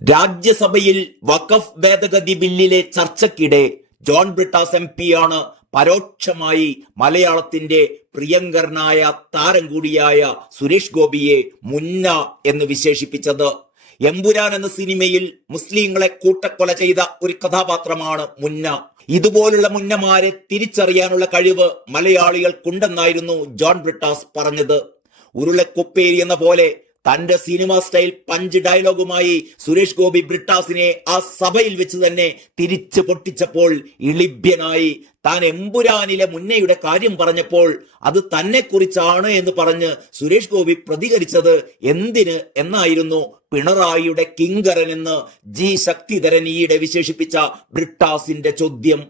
രാജ്യസഭയിൽ വഖഫ് ഭേദഗതി ബില്ലിലെ ചർച്ചയ്ക്കിടെ ജോൺ ബ്രിട്ടാസ് MP-യാണ് പരോക്ഷമായി മലയാളത്തിന്റെ പ്രിയങ്കരനായ താരം കൂടിയായ സുരേഷ് ഗോപിയെ മുന്ന എന്ന് വിശേഷിപ്പിച്ചത്. എമ്പുരാൻ എന്ന സിനിമയിൽ മുസ്ലിങ്ങളെ കൂട്ടക്കൊല ചെയ്ത ഒരു കഥാപാത്രമാണ് മുന്ന. ഇതുപോലുള്ള മുന്നമാരെ തിരിച്ചറിയാനുള്ള കഴിവ് മലയാളികൾക്കുണ്ടെന്നായിരുന്നു ജോൺ ബ്രിട്ടാസ് പറഞ്ഞത്. ഉരുളക്കുപ്പേരി എന്ന പോലെ തന്റെ സിനിമ സ്റ്റൈൽ പഞ്ച് ഡയലോഗുമായി സുരേഷ് ഗോപി ബ്രിട്ടാസിനെ ആ സഭയിൽ വെച്ച് തന്നെ തിരിച്ചു പൊട്ടിച്ചപ്പോൾ ഇളിഭ്യനായി താൻ എമ്പുരാനിലെ മുന്നയുടെ കാര്യം പറഞ്ഞപ്പോൾ അത് തന്നെ കുറിച്ചാണ് എന്ന് പറഞ്ഞ് സുരേഷ് ഗോപി പ്രതികരിച്ചത് എന്തിന് എന്നായിരുന്നു പിണറായിയുടെ കിങ്കരൻ എന്ന് ജി ശക്തിധരൻ ഈയിടെ വിശേഷിപ്പിച്ച ബ്രിട്ടാസിന്റെ ചോദ്യം.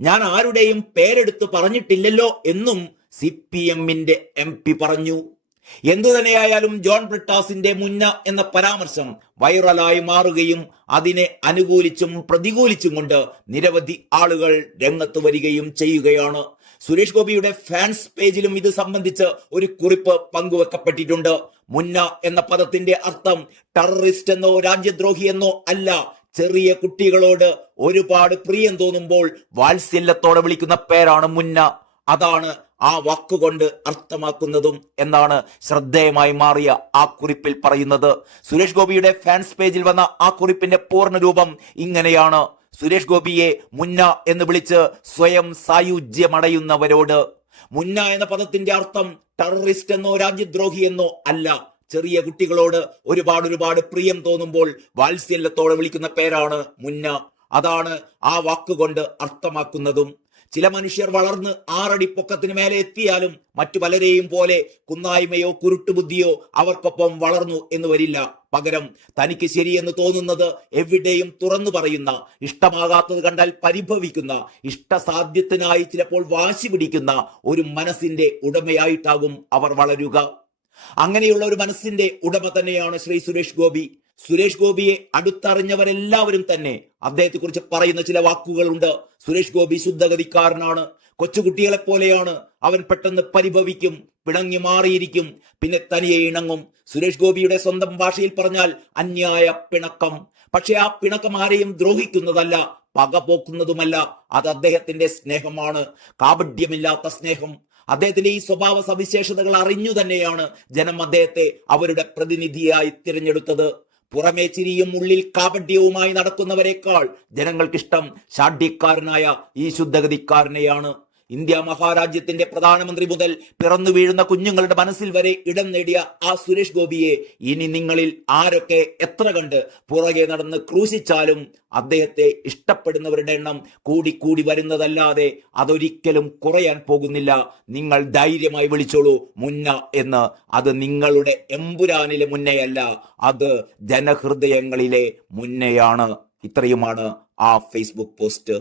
ഞാൻ ആരുടെയും പേരെടുത്ത് പറഞ്ഞിട്ടില്ലല്ലോ എന്നും CPM-ന്റെ MP പറഞ്ഞു. എന്തു തന്നെയായാലും ജോൺ ബ്രിട്ടാസിന്റെ മുന്ന എന്ന പരാമർശം വൈറലായി മാറുകയും അതിനെ അനുകൂലിച്ചും പ്രതികൂലിച്ചും കൊണ്ട് നിരവധി ആളുകൾ രംഗത്ത് വരികയും ചെയ്യുകയാണ്. സുരേഷ് ഗോപിയുടെ ഫാൻസ് പേജിലും ഇത് സംബന്ധിച്ച് ഒരു കുറിപ്പ് പങ്കുവെക്കപ്പെട്ടിട്ടുണ്ട്. മുന്ന എന്ന പദത്തിന്റെ അർത്ഥം ടെററിസ്റ്റ് എന്നോ രാജ്യദ്രോഹി എന്നോ അല്ല. ചെറിയ കുട്ടികളോട് ഒരുപാട് പ്രിയം തോന്നുമ്പോൾ വാത്സല്യത്തോടെ വിളിക്കുന്ന പേരാണ് മുന്ന. അതാണ് ആ വാക്കുകൊണ്ട് അർത്ഥമാക്കുന്നതും എന്നാണ് ശ്രദ്ധേയമായി മാറിയ ആ കുറിപ്പിൽ പറയുന്നത്. സുരേഷ് ഗോപിയുടെ ഫാൻസ് പേജിൽ വന്ന ആ കുറിപ്പിന്റെ പൂർണ്ണ രൂപം ഇങ്ങനെയാണ്: സുരേഷ് ഗോപിയെ മുന്ന എന്ന് വിളിച്ച് സ്വയം സായുജ്യമടയുന്നവരോട്. മുന്ന എന്ന പദത്തിന്റെ അർത്ഥം ടെററിസ്റ്റ് എന്നോ രാജ്യദ്രോഹി എന്നോ അല്ല. ചെറിയ കുട്ടികളോട് ഒരുപാട് പ്രിയം തോന്നുമ്പോൾ വാത്സല്യത്തോടെ വിളിക്കുന്ന പേരാണ് മുന്ന. അതാണ് ആ വാക്കുകൊണ്ട് അർത്ഥമാക്കുന്നതും. ചില മനുഷ്യർ വളർന്ന് 6 അടി പൊക്കത്തിന് മേലെ എത്തിയാലും മറ്റു പലരെയും പോലെ കുന്നായ്മയോ കുരുട്ടുബുദ്ധിയോ അവർക്കൊപ്പം വളർന്നു എന്ന് വരില്ല. പകരം തനിക്ക് ശരിയെന്ന് തോന്നുന്നത് എവിടെയും തുറന്നു പറയുന്ന, ഇഷ്ടമാകാത്തത് കണ്ടാൽ പരിഭവിക്കുന്ന, ഇഷ്ടസാധ്യത്തിനായി ചിലപ്പോൾ വാശി പിടിക്കുന്ന ഒരു മനസ്സിന്റെ ഉടമയായിട്ടാകും അവർ വളരുക. അങ്ങനെയുള്ള ഒരു മനസ്സിന്റെ ഉടമ തന്നെയാണ് ശ്രീ സുരേഷ് ഗോപി. സുരേഷ് ഗോപിയെ അടുത്തറിഞ്ഞവരെല്ലാവരും തന്നെ അദ്ദേഹത്തെ കുറിച്ച് പറയുന്ന ചില വാക്കുകളുണ്ട്. സുരേഷ് ഗോപി ശുദ്ധഗതിക്കാരനാണ്, കൊച്ചുകുട്ടികളെ പോലെയാണ്. അവൻ പെട്ടെന്ന് പരിഭവിക്കും, പിണങ്ങി മാറിയിരിക്കും, പിന്നെ തനിയെ ഇണങ്ങും. സുരേഷ് ഗോപിയുടെ സ്വന്തം ഭാഷയിൽ പറഞ്ഞാൽ അന്യായ പിണക്കം. പക്ഷെ ആ പിണക്കം ആരെയും ദ്രോഹിക്കുന്നതല്ല, പക പോക്കുന്നതുമല്ല. അത് അദ്ദേഹത്തിന്റെ സ്നേഹമാണ്, കാപഢ്യമില്ലാത്ത സ്നേഹം. അദ്ദേഹത്തിന്റെ ഈ സ്വഭാവ സവിശേഷതകൾ അറിഞ്ഞു തന്നെയാണ് ജനം അദ്ദേഹത്തെ അവരുടെ പ്രതിനിധിയായി തിരഞ്ഞെടുത്തത്. പുറമേ ചിരിയും ഉള്ളിൽ കാപഢ്യവുമായി നടക്കുന്നവരെക്കാൾ ജനങ്ങൾക്കിഷ്ടം ശാഠ്യക്കാരനായ ഈ ശുദ്ധഗതിക്കാരനെയാണ്. ഇന്ത്യ മഹാരാജ്യത്തിന്റെ പ്രധാനമന്ത്രി മുതൽ പിറന്നു വീഴുന്ന കുഞ്ഞുങ്ങളുടെ മനസ്സിൽ വരെ ഇടം നേടിയ ആ സുരേഷ് ഗോപിയെ ഇനി നിങ്ങളിൽ ആരൊക്കെ എത്ര കണ്ട് പുറകെ നടന്ന് ക്രൂശിച്ചാലും അദ്ദേഹത്തെ ഇഷ്ടപ്പെടുന്നവരുടെ എണ്ണം കൂടി വരുന്നതല്ലാതെ അതൊരിക്കലും കുറയാൻ പോകുന്നില്ല. നിങ്ങൾ ധൈര്യമായി വിളിച്ചോളൂ മുന്ന എന്ന്. അത് നിങ്ങളുടെ എമ്പുരാനിലെ മുന്നയല്ല, അത് ജനഹൃദയങ്ങളിലെ മുന്നയാണ്. ഇത്രയുമാണ് ആ ഫേസ്ബുക്ക് പോസ്റ്റ്.